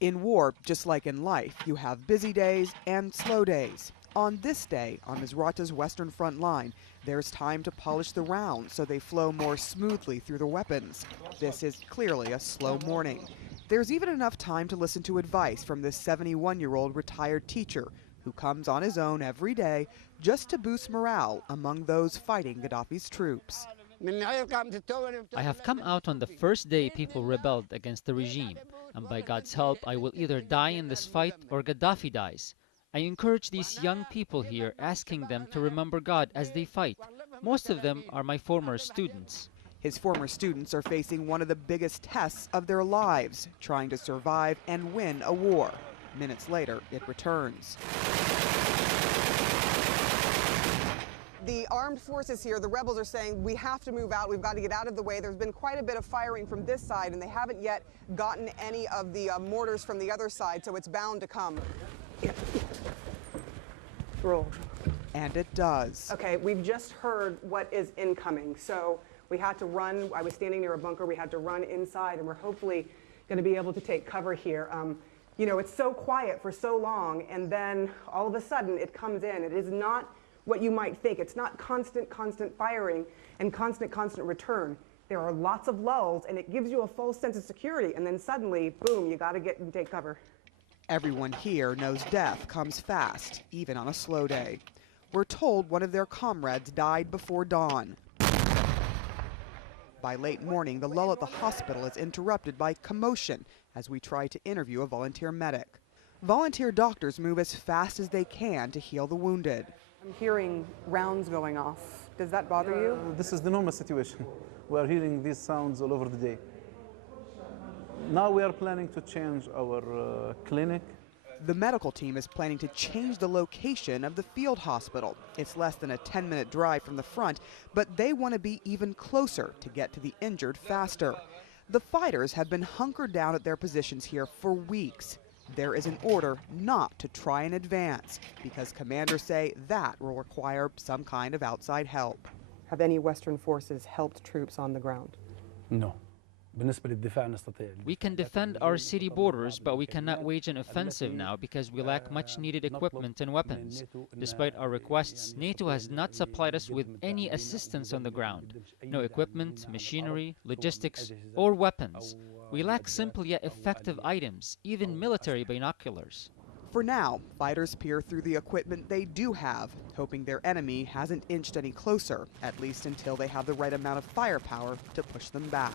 In war, just like in life, you have busy days and slow days. On this day, on Misrata's western front line, there's time to polish the rounds so they flow more smoothly through the weapons. This is clearly a slow morning. There's even enough time to listen to advice from this 71-year-old retired teacher who comes on his own every day just to boost morale among those fighting Gaddafi's troops. I have come out on the first day people rebelled against the regime, and by God's help, I will either die in this fight or Gaddafi dies. I encourage these young people here, asking them to remember God as they fight. Most of them are my former students. His former students are facing one of the biggest tests of their lives, trying to survive and win a war. Minutes later, it returns. The armed forces here, the rebels, are saying we have to move out, we've got to get out of the way. There's been quite a bit of firing from this side, and they haven't yet gotten any of the mortars from the other side, so it's bound to come. Roll. And it does. Okay, we've just heard what is incoming, so we had to run. I was standing near a bunker. We had to run inside, and we're hopefully going to be able to take cover here. You know, it's so quiet for so long, and then all of a sudden it comes in. It is not what you might think. It's not constant firing and constant return. There are lots of lulls, and it gives you a false sense of security, and then suddenly, boom, you got to get and take cover. Everyone here knows death comes fast, even on a slow day. We're told one of their comrades died before dawn. By late morning, the lull at the hospital is interrupted by commotion as we try to interview a volunteer medic. Volunteer doctors move as fast as they can to heal the wounded. I'm hearing rounds going off. Does that bother you? This is the normal situation. We are hearing these sounds all over the day. Now we are planning to change our clinic. The medical team is planning to change the location of the field hospital. It's less than a 10-minute drive from the front, but they want to be even closer to get to the injured faster. The fighters have been hunkered down at their positions here for weeks. There is an order not to try and advance because commanders say that will require some kind of outside help. Have any Western forces helped troops on the ground? No. We can defend our city borders, but we cannot wage an offensive now because we lack much needed equipment and weapons. Despite our requests, NATO has not supplied us with any assistance on the ground. No equipment, machinery, logistics, or weapons. We lack simple yet effective items, even military binoculars. For now, fighters peer through the equipment they do have, hoping their enemy hasn't inched any closer, at least until they have the right amount of firepower to push them back.